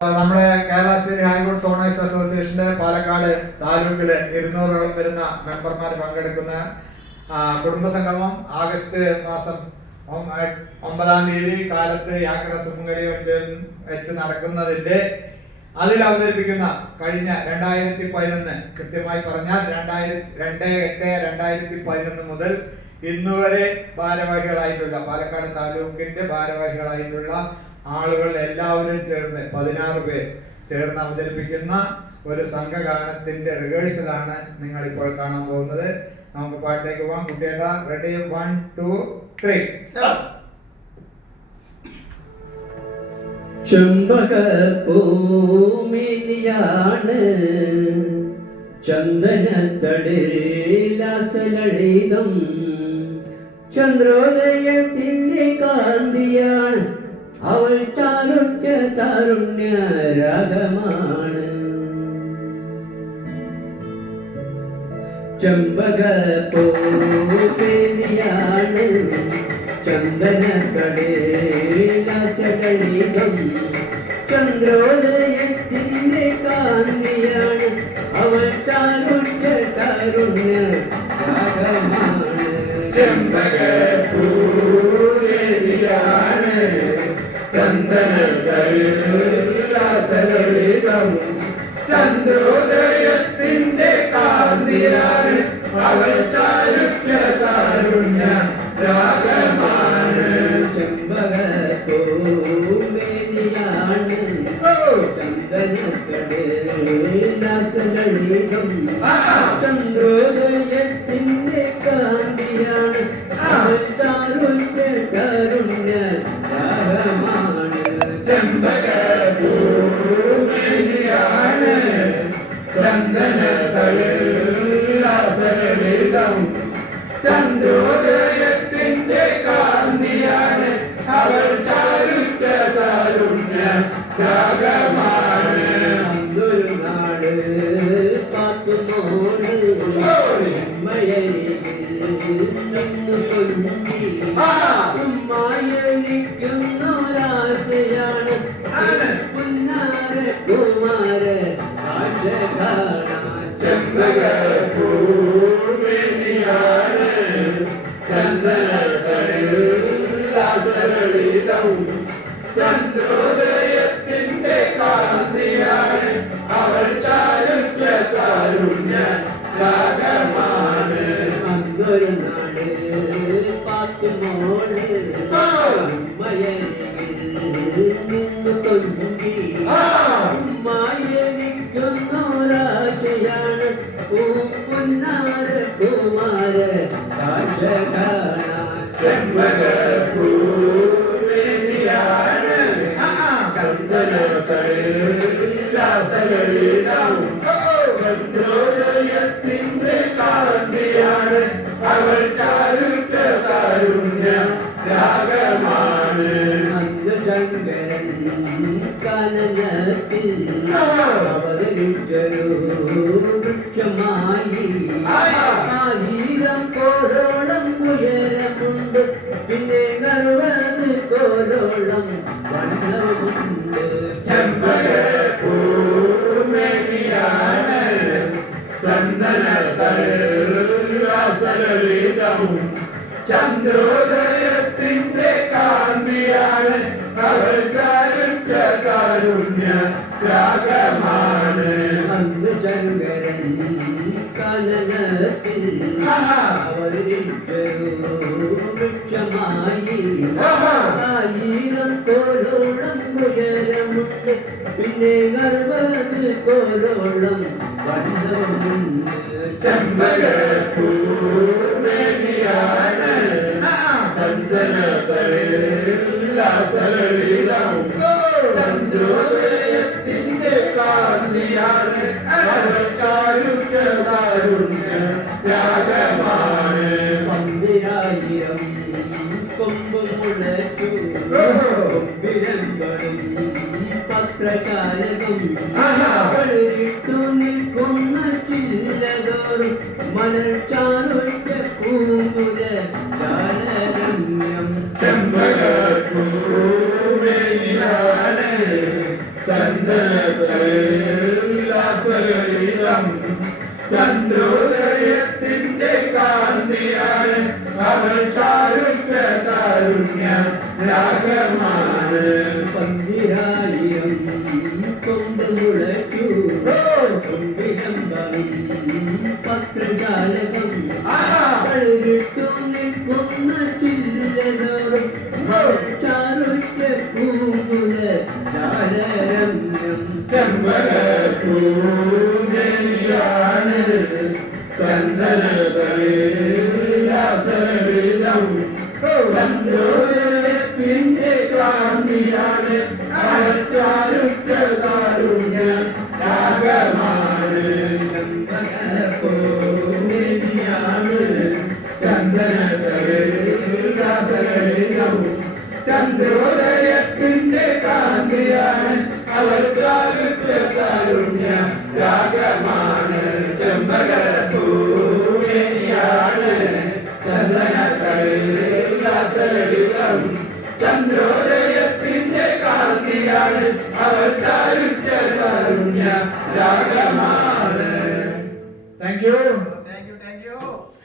നമ്മുടെ Kerala state high court owners അസോസിയേഷന്റെ പാലക്കാട് താലൂക്കില് 200ഓളം വരുന്ന മെമ്പർമാർ പങ്കെടുക്കുന്ന കുടുംബസംഗമം ആഗസ്റ്റ് മാസം 9-ാം തീയതി കാലത്ത് യാക്കര സുമംഗലി വെച്ച് നടക്കുന്നതിന്റെ അതിൽ അവതരിപ്പിക്കുന്ന കഴിഞ്ഞ 2011 കൃത്യമായി പറഞ്ഞാൽ 2/8/2011 മുതൽ ഇന്നുവരെ ഭാരവാഹികളായിട്ടുള്ള പാലക്കാട് താലൂക്കിന്റെ ഭാരവാഹികളായിട്ടുള്ള ആളുകൾ എല്ലാവരും ചേർന്ന് 16 പേർ ചേർന്ന് അവതരിപ്പിക്കുന്ന ഒരു സംഘഗാനത്തിന്റെ റിഹേഴ്സലാണ് നിങ്ങൾ ഇപ്പോൾ കാണാൻ പോകുന്നത്. നമുക്ക് പാട്ടിലേക്ക് പോകാം. കുട്ടിയേട്ടാ, റെഡി? 1 2 3 സ്റ്റാർട്ട്. ചെമ്പകപ്പൂമിനിയാണ് ചന്ദനത്തടിലാസലളിതം, ചന്ദ്രോദയത്തിന്റെ കാന്തിയാണ് അവൾ, ചാരുണ്യ താരുണ്യ രാഗമാണ്. ചെമ്പകപ്പൂമിനിയാണ് ചന്ദനത്തടിലാസലളിതം, ചന്ദ്രോദയത്തിന്റെ കാന്തിയാണ് അവൾ, ചാരുണ്യ താരുണ്യ രാഗമാണ്. ചെമ്പകപ്പൂമിനിയാണ് ചന്ദനത്തടിലാസലളിതം, ചന്ദ്രോദയത്തിന്റെ കാന്തിയാണ് അവൾ, ചാരുണ്യ താരുണ്യ രാഗമാണ്. ചെമ്പകപ്പൂമിനിയാണ് ചന്ദനത്തടിലാസലളിതം, ചന്ദ്രോദയത്തിന്റെ കാന്തിയാണ് അവൾ, ചാരുണ്യ താരുണ്യ രാഗമാണ്. ചെമ്പകപ്പൂമിനിയാണ് ചന്ദനത്തടിലാസലളിതം, ചന്ദ്രോദയത്തിന്റെ കാന്തിയാണ് അവൾ, ചാരുണ്യ താരുണ്യ രാഗമാണ്. അന്നൊരു നാട് കാത്തുമോട് ഉമ്മായിരിക്കുന്നൊരാശയാണ് പുന്നാര കുമാര ആശ കാണാൻ. ചെമ്പകപ്പൂമിനിയാണ് ചന്ദനത്തടിലാസലളിതം, ചന്ദ്രോദയത്തിന്റെ കാന്തിയാണ് അവൾ, ചാരുണ്യ താരുണ്യ രാഗമാണ്. അന്നൊരു നാട് പാത്തുമോട് നിന്ന് തൊങ്കി ഉമ്മായിരിക്കുന്നൊരാശയാണ് പുന്നാര കുമാര ആശ കാണാൻ. ചെമ്പകപ്പൂമിനിയാണ് ചന്ദനത്തടിലാസലളിതം, ചന്ദ്രോദയത്തിന്റെ കാന്തിയാണ് അവൾ, ചാരുണ്യ താരുണ്യ രാഗമാണ്. അന്ന് ശങ്കരൻ കനനത്തിൽ അവതരിച്ചൊരു വൃക്ഷമായി 1000 കോടോളം ഉയരമുണ്ട്, പിന്നെ 60 കോടോളം വണ്ണവുമുണ്ട്. ചെമ്പകപ്പൂമിനിയാണ് ചന്ദനത്തടിലാസലളിതം, ചന്ദ്രോദയത്തിന്റെ കാന്തിയാണ് അവൾ, ചാരുണ്യ താരുണ്യ രാഗമാണ്. അന്ന് ശങ്കരൻ കനനത്തിൽ അവതരിച്ചൊരു വൃക്ഷമായി 1000 കോടോളം ഉയരമുണ്ട്, പിന്നെ 60 കോടോളം വണ്ണവുമുണ്ട്. ചെമ്പകപ്പൂമിനിയാണ് ചന്ദനത്തടിലാസലളിതം, ചന്ദ്രോദയത്തിന്റെ കാന്തിയാണ് അവൾ, ചാരുണ്യ താരുണ്യ രാഗമാണ്. 1000 കൊമ്പ് മുളച്ചു കൊമ്പിരങ്ങളും പത്രചാലകം പളിരിട്ടു നിൽക്കുന്ന ചില്ലതോറും മലർച്ചാറുറ്റ പൂങ്കുല ജാലരമ്യം. ചെമ്പകപ്പൂമിനിയാണ് ചന്ദന ചന്ദനതളിലാസലളിതം ചന്ദ്രോദയത്തിന്റെ കാന്തിയാണ് അവൾ ചാരുഷ്യ താരുണ്യ രാഗമാണ് പന്തിരായിരം കൊമ്പ് മുളയ്ക്കൂ കൊമ്പിലമ്പറും പത്രജാലകം പഴുകിട്ടു നിൽക്കുന്ന ചില്ലതോറും ചാരുഷ്യ പൂങ്കുല ജാലരമ്യം ചെമ്പകപ്പൂനെയാണ് ചന്ദനതളിലാസലളിതം ചന്ദ്രോദയത്തിന്റെ കാന്തിയാണ് അവൾ ചാരുഷ്യ താരുണ്യ രാഗമാണ് ചെമ്പകപ്പൂനെയാണ് ചന്ദനതളിലാസലളിതം ചന്ദ്രോദയത്തിന്റെ കാന്തിയാണ് അവൾ ചാരുഷ്യ താരുണ്യ രാഗമാണ് ചെമ്പകപ്പൂനെയാണ് ചന്ദനതളിലാസലളിതം ചന്ദ്രോദയത്തിന്റെ കാന്തിയാണ് അവൾ ചാരുഷ്യ താരുണ്യ രാഗമാണ്. Thank you.